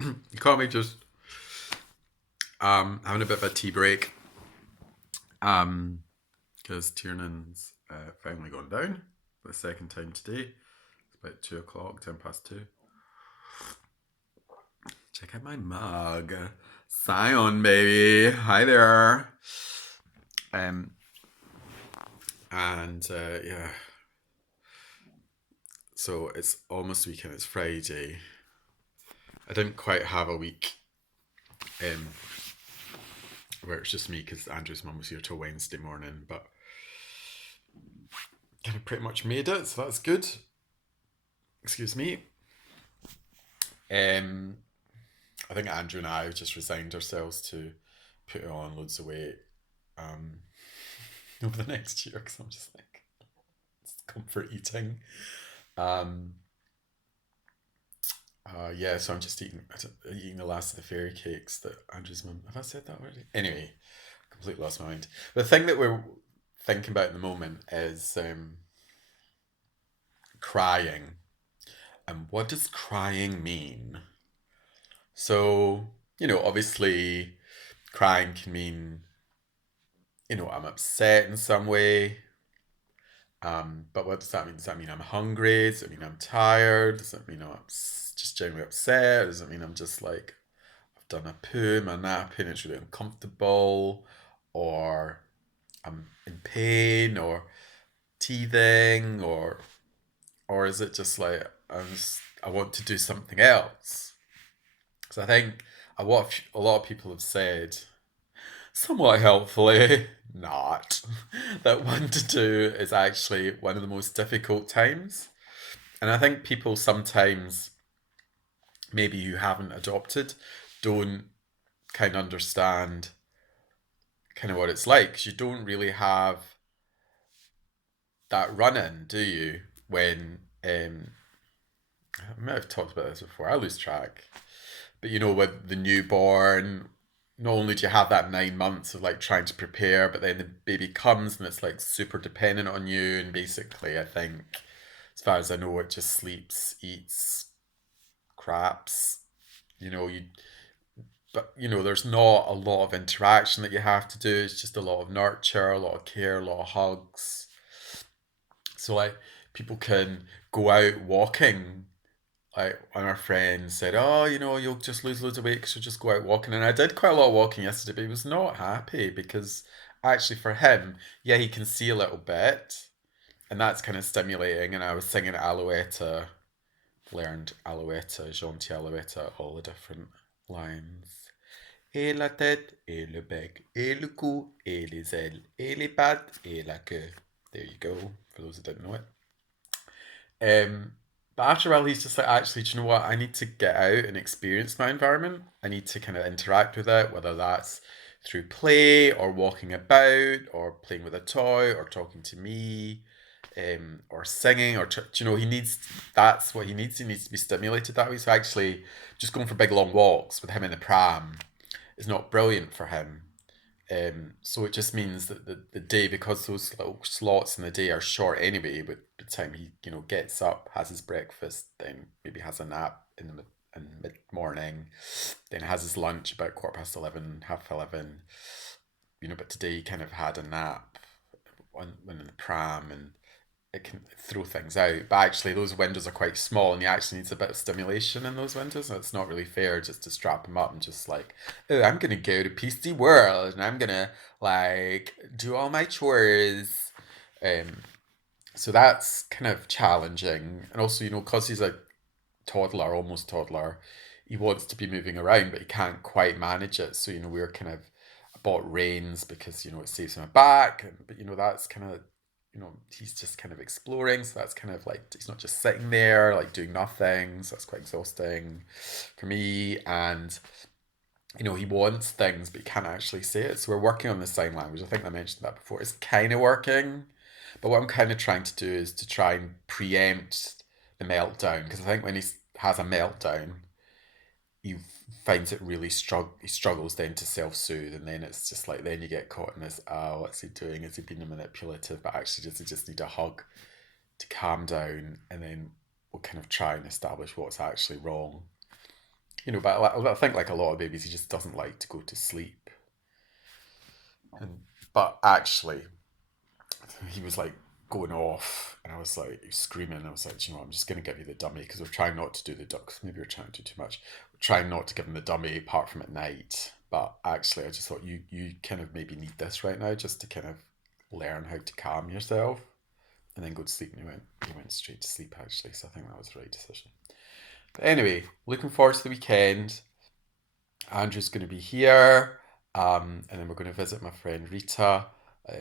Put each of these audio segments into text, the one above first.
You caught me just having a bit of a tea break. Because Tiernan's finally gone down for the second time today. It's about 2 o'clock, 2:10. Check out my mug. Scion, baby. Hi there. Um, and yeah, so it's almost weekend. It's Friday. I didn't quite have a week um, where it's just me because Andrew's mum was here till Wednesday morning, but kind of pretty much made it, so that's good. Excuse me. Um, I think Andrew and I have just resigned ourselves to putting on loads of weight um, over the next year because I'm just like, it's comfort eating. Um, yeah, so I'm just eating the last of the fairy cakes that Andrew's mum. Have I said that already? Anyway, completely lost my mind. The thing that we're thinking about at the moment is crying. And what does crying mean? So, obviously, crying can mean, I'm upset in some way. But what does that mean? Does that mean I'm hungry? Does it mean I'm tired? Does it mean I'm just generally upset? Does it mean I'm just like, I've done a poo, my nap, and it's really uncomfortable? Or I'm in pain or teething? Or is it just like, I want to do something else? Because I think a lot of people have said, somewhat helpfully, not, that one to two is actually one of the most difficult times. And I think people sometimes, maybe who haven't adopted, don't kind of understand kind of what it's like. 'Cause you don't really have that run in, do you? When, I might have talked about this before, I lose track. But with the newborn, not only do you have that 9 months of like trying to prepare, but then the baby comes and it's like super dependent on you. And basically, I think, as far as I know, it just sleeps, eats, craps. You know, you but there's not a lot of interaction that you have to do. It's just a lot of nurture, a lot of care, a lot of hugs. So like people can go out walking, like one of our friends said, "Oh, you'll just lose loads of weight because you'll just go out walking." And I did quite a lot of walking yesterday, but he was not happy because actually for him, yeah, he can see a little bit, and that's kind of stimulating. And I was singing Alouetta, learned Alouetta, Gentil Alouetta, all the different lines. Et la tête, et le bec, et le cou, et les ailes, et les pattes, et la queue. There you go, for those who didn't know it. Um, but after a while, he's just like, actually, do you know what? I need to get out and experience my environment. I need to kind of interact with it, whether that's through play or walking about or playing with a toy or talking to me or singing or, he needs, that's what he needs. He needs to be stimulated that way. So actually, just going for big long walks with him in the pram is not brilliant for him. So it just means that the day, because those little slots in the day are short anyway, but by the time he, gets up, has his breakfast, then maybe has a nap in mid morning, then has his lunch about 11:15, half 11, but today he kind of had a nap when in the pram and it can throw things out. But actually, those windows are quite small, and he actually needs a bit of stimulation in those windows. And it's not really fair just to strap him up and just like, oh, I'm gonna go to PC World and I'm gonna like do all my chores. Um, so that's kind of challenging, and also because he's a toddler, almost toddler, he wants to be moving around, but he can't quite manage it. So we're kind of bought reins because it saves him a back, but that's kind of he's just kind of exploring. So that's kind of like he's not just sitting there like doing nothing. So that's quite exhausting for me. And he wants things, but he can't actually say it. So we're working on the sign language. I think I mentioned that before. It's kind of working, but what I'm kind of trying to do is to try and preempt the meltdown because I think when he has a meltdown, he finds it really he struggles then to self-soothe, and then it's just like then you get caught in this, oh, what's he doing, is he being manipulative, but actually does he just need a hug to calm down, and then we'll kind of try and establish what's actually wrong. But I think like a lot of babies, he just doesn't like to go to sleep. But actually, he was like going off, and I was like screaming. I was like, I'm just going to give you the dummy because we're trying not to do the ducks. Maybe we're trying to do too much. We're trying not to give him the dummy apart from at night. But actually, I just thought you kind of maybe need this right now just to kind of learn how to calm yourself and then go to sleep. And he went straight to sleep actually. So I think that was the right decision. But anyway, looking forward to the weekend. Andrew's going to be here, and then we're going to visit my friend Rita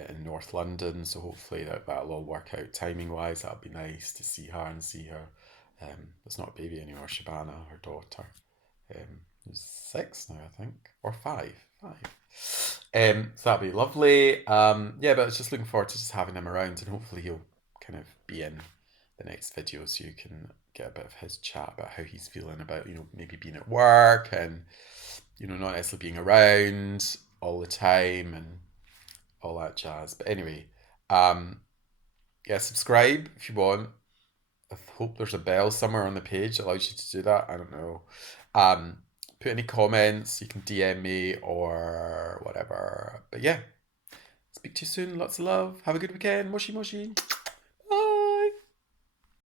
in North London. So hopefully that'll all work out timing wise. That'll be nice to see her and see her. It's not a baby anymore, Shabana, her daughter. Who's 6 now, I think, or 5. 5. So that'll be lovely. Yeah, but I was just looking forward to just having him around, and hopefully he'll kind of be in the next video so you can get a bit of his chat about how he's feeling about, maybe being at work and, not necessarily being around all the time and all that jazz. But anyway, yeah, subscribe if you want. I hope there's a bell somewhere on the page that allows you to do that. I don't know. Put any comments, you can DM me or whatever. But yeah, speak to you soon. Lots of love. Have a good weekend. Moshi moshi.